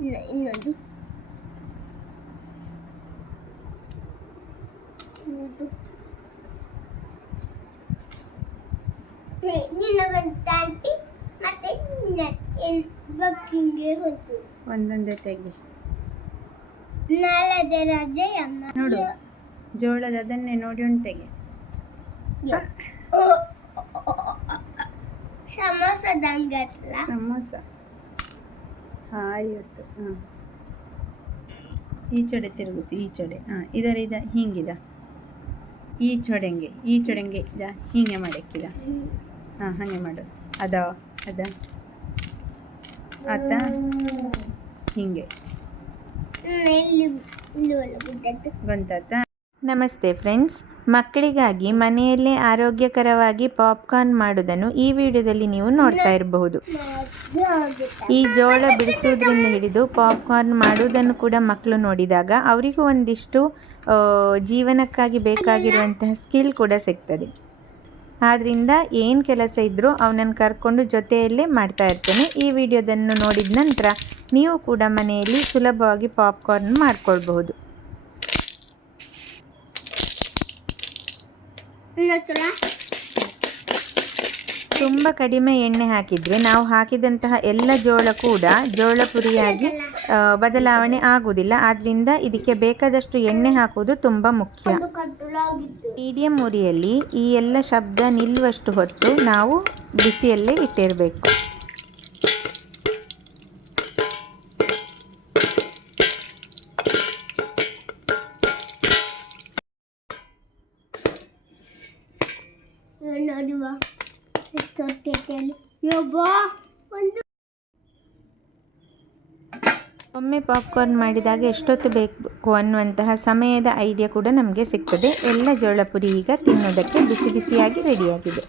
ಇನ್ನ- ಇನ್ನೊಂದು ಇದು. ನಿ- ಆಂಟಿ ಮತ್ತೆ ಬಕ್ಕಿಂಗೆ ಗೊತ್ತು ಒಂದೊಂದೇ ತೆಗಿ ಅಮ್ಮ ನೋಡು ಜೋಳದ ಅದನ್ನೇ ನೋಡಿ ಉಂಟೆಗೆ ಸಮೋಸದಂಗಲ್ಲ ಸಮೋಸದಂಗತ್ಲ ಸಮೋಸ ಹಾಂ. ಹಾಂ ಈಚೆಡೆ ತಿರುಗಿಸಿ ಈಚಡೆ ಹಾಂ ಇದರ ಇದ ಹಿಂಗಿದ. ಈ ಚೊಡೆಂಗೆ ಈ ಚೊಡೆಂಗೆ ಇದ ಹೀಗೆ ಮಾಡಕ್ಕಿದ. ಹಾಂ ಹಾಗೆ ಮಾಡು ಅದ ಅದ ಆತ ಹೀಗೆ. ಗೊತ್ತಾಯ್ತಾ ನಮಸ್ತೆ ಫ್ರೆಂಡ್ಸ್. ಮಕ್ಕಳಿಗಾಗಿ ಮನೆಯಲ್ಲೇ ಆರೋಗ್ಯಕರವಾಗಿ ಪಾಪ್ಕಾರ್ನ್ ಮಾಡೋದನ್ನು ಈ ವಿಡಿಯೋದಲ್ಲಿ ನೀವು ನೋಡ್ತಾ ಇರಬಹುದು. ಈ ಜೋಳ ಬಿಡಿಸುವುದರಿಂದ ಹಿಡಿದು ಪಾಪ್ಕಾರ್ನ್ ಮಾಡುವುದನ್ನು ಕೂಡ ಮಕ್ಕಳು ನೋಡಿದಾಗ ಅವರಿಗೂ ಒಂದಿಷ್ಟು ಜೀವನಕ್ಕಾಗಿ ಬೇಕಾಗಿರುವಂತಹ ಸ್ಕಿಲ್ ಕೂಡ ಸಿಗ್ತದೆ. ಆದ್ದರಿಂದ ಏನು ಕೆಲಸ ಇದ್ದರೂ ಅವನನ್ನು ಕರ್ಕೊಂಡು ಜೊತೆಯಲ್ಲೇ ಮಾಡ್ತಾ ಇರ್ತೇನೆ. ಈ ವಿಡಿಯೋದನ್ನು ನೋಡಿದ ನಂತರ ನೀವು ಕೂಡ ಮನೆಯಲ್ಲಿ ಸುಲಭವಾಗಿ ಪಾಪ್ಕಾರ್ನ್ ಮಾಡ್ಕೊಳ್ಬಹುದು. ತುಂಬ ಕಡಿಮೆ ಎಣ್ಣೆ ಹಾಕಿದರೆ ನಾವು ಹಾಕಿದಂತಹ ಎಲ್ಲ ಜೋಳ ಕೂಡ ಜೋಳ ಪುರಿಯಾಗಿ ಬದಲಾವಣೆ ಆಗುವುದಿಲ್ಲ. ಆದ್ದರಿಂದ ಇದಕ್ಕೆ ಬೇಕಾದಷ್ಟು ಎಣ್ಣೆ ಹಾಕುವುದು ತುಂಬ ಮುಖ್ಯ. ಮೀಡಿಯಂ ಉರಿಯಲ್ಲಿ ಈ ಎಲ್ಲ ಶಬ್ದ ನಿಲ್ಲುವಷ್ಟು ಹೊತ್ತು ನಾವು ಬಿಸಿಯಲ್ಲೇ ಇಟ್ಟಿರಬೇಕು. ಒಂದು ಒಮ್ಮೆ ಪಾಪ್ಕಾರ್ನ್ ಮಾಡಿದಾಗ ಎಷ್ಟೊತ್ತು ಬೇಕು ಅನ್ನುವಂತಹ ಸಮಯದ ಐಡಿಯಾ ಕೂಡ ನಮಗೆ ಸಿಗ್ತದೆ. ಎಲ್ಲ ಜೋಳಪುರಿ ಈಗ ತಿನ್ನೋದಕ್ಕೆ ಬಿಸಿ ಬಿಸಿಯಾಗಿ ರೆಡಿಯಾಗಿದೆ